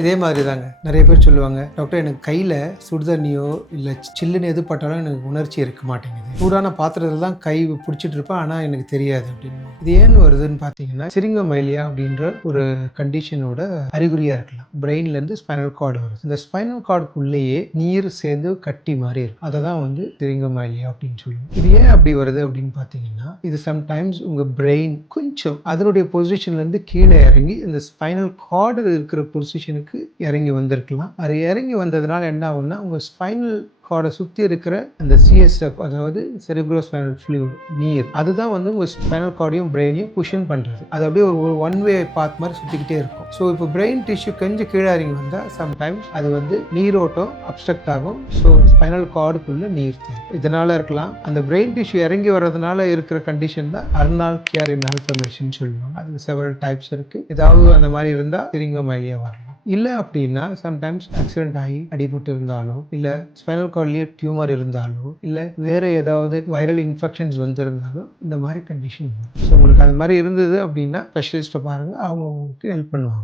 இதே மாதிரி தாங்க நிறைய பேர் சொல்லுவாங்க, டாக்டர் எனக்கு கையில் சுடுதண்ணியோ இல்லை சில்லுன்னு எது பட்டாலும் எனக்கு உணர்ச்சி இருக்க மாட்டேங்குது, சூடான பாத்திரத்தில் தான் கை பிடிச்சிட்டு இருப்பேன் ஆனால் எனக்கு தெரியாது அப்படின்னு. இது ஏன் வருதுன்னு பார்த்தீங்கன்னா, சிரிங்கோமைலியா அப்படின்ற ஒரு கண்டிஷனோட அறிகுறியாக இருக்கலாம். பிரெயின்லேருந்து ஸ்பைனல் கார்டு வருது. இந்த ஸ்பைனல் கார்டுக்குள்ளேயே நீர் சேர்ந்து கட்டி மாதிரி இருக்கும். அதை தான் சிரிங்கோமைலியா அப்படின்னு சொல்லுவோம். இது ஏன் அப்படி வருது அப்படின்னு பார்த்தீங்கன்னா, இது சம்டைம்ஸ் உங்கள் பிரெயின் கொஞ்சம் அதனுடைய பொசிஷன்லேருந்து கீழே இறங்கி இந்த ஸ்பைனல் கார்டு இருக்கிற பொசிஷனுக்கு இறங்கி வந்திருக்கலாம். அது இறங்கி வந்ததுனால என்ன ஆகும்னா, உங்க ஸ்பைனல் கார்டை சுற்றி இருக்கிற அந்த சிஎஸ்எஃப், அதாவது செரிப்ரோஸ்பைனல் ஃப்ளூயிட், நீர், அதுதான் உங்க ஸ்பைனல் கார்டையும் பிரெயினையும் புஷன் பண்ணுறது. அது அப்படியே ஒரு ஒன் வே பாத் மாதிரி சுற்றிக்கிட்டே இருக்கும். ஸோ இப்போ பிரெயின் டிஷ்யூ கொஞ்சம் கீழே இறங்கி வந்தால் சம்டைம்ஸ் அது நீரோட்டம் அப்ஸ்ட்ரக்ட் ஆகும். ஸோ ஸ்பைனல் கார்டுக்குள்ள நீர் தேவை. இதனால இருக்கலாம். அந்த பிரெயின் டிஷ்யூ இறங்கி வர்றதுனால இருக்கிற கண்டிஷன் தான் அர்னால் கியாரி மால்ஃபர்மேஷன் சொல்லுவாங்க. அது செவரல் டைப்ஸ் இருக்கு. ஏதாவது அந்த மாதிரி இருந்தால் சிரிங்கோமைலியா வரலாம். இல்லை அப்படின்னா சம்டைம்ஸ் ஆக்சிடென்ட் ஆகி அடிபட்டு இருந்தாலோ, இல்லை ஸ்பைனல் கார்ட்லேயே டியூமர் இருந்தாலோ, இல்லை வேறு ஏதாவது வைரல் இன்ஃபெக்ஷன்ஸ் வந்திருந்தாலும் இந்த மாதிரி கண்டிஷன் வரும். ஸோ உங்களுக்கு அது மாதிரி இருந்தது அப்படின்னா ஸ்பெஷலிஸ்ட்டை பாருங்கள், அவங்க உங்களுக்கு ஹெல்ப் பண்ணுவாங்க.